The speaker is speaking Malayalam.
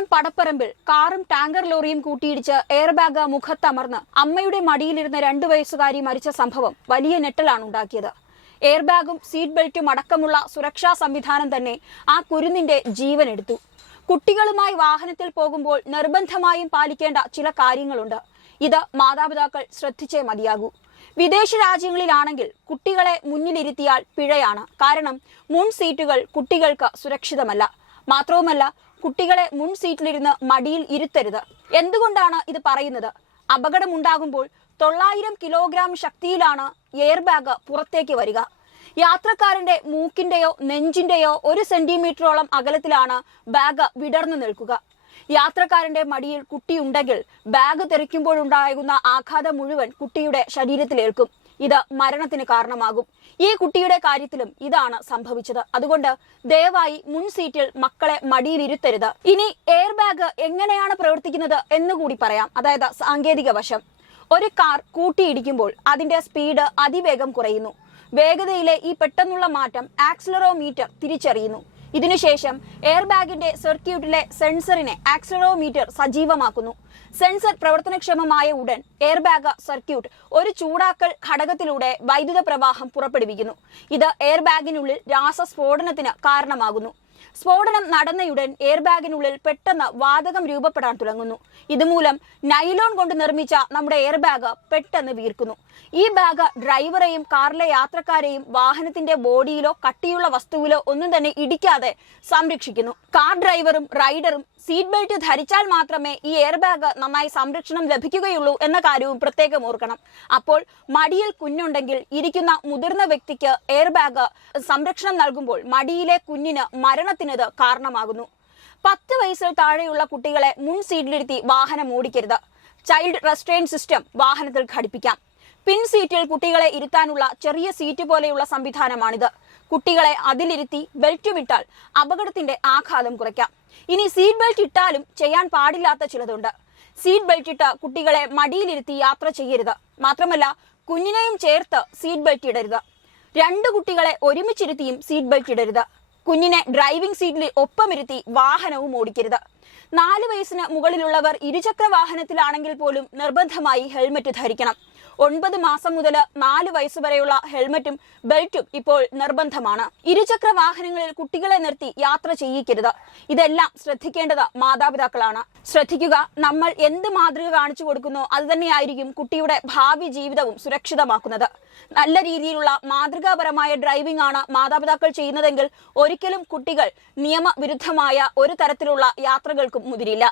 മലപ്പുറം പടപ്പറമ്പിൽ കാറും ടാങ്കർ ലോറിയും കൂട്ടിയിടിച്ച് എയർബാഗ് മുഖത്തമർന്ന് അമ്മയുടെ മടിയിലിരുന്ന രണ്ടു വയസ്സുകാരി മരിച്ച സംഭവം വലിയ ഞെട്ടലാണ് ഉണ്ടാക്കിയത്. എയർബാഗും സീറ്റ് ബെൽറ്റും അടക്കമുള്ള സുരക്ഷാ സംവിധാനം തന്നെ ആ കുരുന്നിന്റെ ജീവൻ എടുത്തു. കുട്ടികളുമായി വാഹനത്തിൽ പോകുമ്പോൾ നിർബന്ധമായും പാലിക്കേണ്ട ചില കാര്യങ്ങളുണ്ട്. ഇത് മാതാപിതാക്കൾ ശ്രദ്ധിച്ചേ മതിയാകൂ. വിദേശ രാജ്യങ്ങളിലാണെങ്കിൽ കുട്ടികളെ മുന്നിലിരുത്തിയാൽ പിഴയാണ്. കാരണം മുൻ സീറ്റുകൾ കുട്ടികൾക്ക് സുരക്ഷിതമല്ല. മാത്രവുമല്ല കുട്ടികളെ മുൻ സീറ്റിലിരുന്ന് മടിയിൽ ഇരുത്തരുത്. എന്തുകൊണ്ടാണ് ഇത് പറയുന്നത്? അപകടമുണ്ടാകുമ്പോൾ തൊള്ളായിരം കിലോഗ്രാം ശക്തിയിലാണ് എയർ ബാഗ് പുറത്തേക്ക് വരിക. യാത്രക്കാരന്റെ മൂക്കിന്റെയോ നെഞ്ചിന്റെയോ ഒരു സെന്റിമീറ്ററോളം അകലത്തിലാണ് ബാഗ് വിടർന്നു നിൽക്കുക. യാത്രക്കാരന്റെ മടിയിൽ കുട്ടിയുണ്ടെങ്കിൽ ബാഗ് തെറിക്കുമ്പോഴുണ്ടാകുന്ന ആഘാതം മുഴുവൻ കുട്ടിയുടെ ശരീരത്തിലേൽക്കും. ഇത് മരണത്തിന് കാരണമാകും. ഈ കുട്ടിയുടെ കാര്യത്തിലും ഇതാണ് സംഭവിച്ചത്. അതുകൊണ്ട് ദയവായി മുൻ സീറ്റിൽ മക്കളെ മടിയിലിരുത്തരുത്. ഇനി എയർ ബാഗ് എങ്ങനെയാണ് പ്രവർത്തിക്കുന്നത് എന്നുകൂടി പറയാം. അതായത് സാങ്കേതിക വശം. ഒരു കാർ കൂട്ടിയിടിക്കുമ്പോൾ അതിന്റെ സ്പീഡ് അതിവേഗം കുറയുന്നു. വേഗതയിലെ ഈ പെട്ടെന്നുള്ള മാറ്റം ആക്സിലറോമീറ്റർ തിരിച്ചറിയുന്നു. ഇതിനുശേഷം എയർ ബാഗിന്റെ സർക്യൂട്ടിലെ സെൻസറിനെ ആക്സിലറോമീറ്റർ സജീവമാക്കുന്നു. സെൻസർ പ്രവർത്തനക്ഷമമായ ഉടൻ എയർ ബാഗ് സർക്യൂട്ട് ഒരു ചൂടാക്കൽ ഘടകത്തിലൂടെ വൈദ്യുത പ്രവാഹം പുറപ്പെടുവിക്കുന്നു. ഇത് എയർ ബാഗിനുള്ളിൽ രാസസ്ഫോടനത്തിന് കാരണമാകുന്നു. സ്ഫോടനം നടന്നയുടൻ എയർ ബാഗിനുള്ളിൽ പെട്ടെന്ന് വാതകം രൂപപ്പെടാൻ തുടങ്ങുന്നു. ഇതുമൂലം നൈലോൺ കൊണ്ട് നിർമ്മിച്ച നമ്മുടെ എയർ ബാഗ് പെട്ടെന്ന് വീർക്കുന്നു. ഈ ബാഗ് ഡ്രൈവറെയും കാറിലെ യാത്രക്കാരെയും വാഹനത്തിന്റെ ബോഡിയിലോ കട്ടിയുള്ള വസ്തുവിലോ ഒന്നും തന്നെ ഇടിക്കാതെ സംരക്ഷിക്കുന്നു. കാർ ഡ്രൈവറും റൈഡറും സീറ്റ് ബെൽറ്റ് ധരിച്ചാൽ മാത്രമേ ഈ എയർ ബാഗ് നന്നായി സംരക്ഷണം ലഭിക്കുകയുള്ളൂ എന്ന കാര്യവും പ്രത്യേകം ഓർക്കണം. അപ്പോൾ മടിയിൽ കുഞ്ഞുണ്ടെങ്കിൽ ഇരിക്കുന്ന മുതിർന്ന വ്യക്തിക്ക് എയർ ബാഗ് സംരക്ഷണം നൽകുമ്പോൾ മടിയിലെ കുഞ്ഞിന് മരണത്തിനത് കാരണമാകുന്നു. പത്ത് വയസ്സിൽ താഴെയുള്ള കുട്ടികളെ മുൻ സീറ്റിലിരുത്തി വാഹനം ഓടിക്കരുത്. ചൈൽഡ് റെസ്ട്രെയിൻ സിസ്റ്റം വാഹനത്തിൽ ഘടിപ്പിക്കാം. പിൻ സീറ്റിൽ കുട്ടികളെ ഇരുത്താനുള്ള ചെറിയ സീറ്റ് പോലെയുള്ള സംവിധാനമാണിത്. കുട്ടികളെ അതിലിരുത്തി ബെൽറ്റ് വിട്ടാൽ അപകടത്തിന്റെ ആഘാതം കുറയ്ക്കാം. ഇനി സീറ്റ് ബെൽറ്റ് ഇട്ടാലും ചെയ്യാൻ പാടില്ലാത്ത ചിലതുണ്ട്. സീറ്റ് ബെൽറ്റ് ഇട്ട് കുട്ടികളെ മടിയിലിരുത്തി യാത്ര ചെയ്യരുത്. മാത്രമല്ല കുഞ്ഞിനെയും ചേർത്ത് സീറ്റ് ബെൽറ്റ് ഇടരുത്. രണ്ട് കുട്ടികളെ ഒരുമിച്ചിരുത്തിയും സീറ്റ് ബെൽറ്റ് ഇടരുത്. കുഞ്ഞിനെ ഡ്രൈവിംഗ് സീറ്റിൽ ഒപ്പമിരുത്തി വാഹനവും ഓടിക്കരുത്. നാല് വയസ്സിന് മുകളിലുള്ളവർ ഇരുചക്ര വാഹനത്തിലാണെങ്കിൽ പോലും നിർബന്ധമായി ഹെൽമറ്റ് ധരിക്കണം. ഒൻപത് മാസം മുതൽ നാല് വയസ്സ് വരെയുള്ള ഹെൽമറ്റും ബെൽറ്റും ഇപ്പോൾ നിർബന്ധമാണ്. ഇരുചക്ര വാഹനങ്ങളിൽ കുട്ടികളെ നിർത്തി യാത്ര ചെയ്യിക്കരുത്. ഇതെല്ലാം ശ്രദ്ധിക്കേണ്ടത് മാതാപിതാക്കളാണ്. ശ്രദ്ധിക്കുക നമ്മൾ എന്ത് മാതൃക കാണിച്ചു കൊടുക്കുന്നോ അത് തന്നെയായിരിക്കും കുട്ടിയുടെ ഭാവി ജീവിതവും സുരക്ഷിതമാക്കുന്നത്. നല്ല രീതിയിലുള്ള മാതൃകാപരമായ ഡ്രൈവിംഗ് ആണ് മാതാപിതാക്കൾ ചെയ്യുന്നതെങ്കിൽ ഒരിക്കലും കുട്ടികൾ നിയമവിരുദ്ധമായ ഒരു തരത്തിലുള്ള യാത്രകൾക്കും മുതിരില്ല.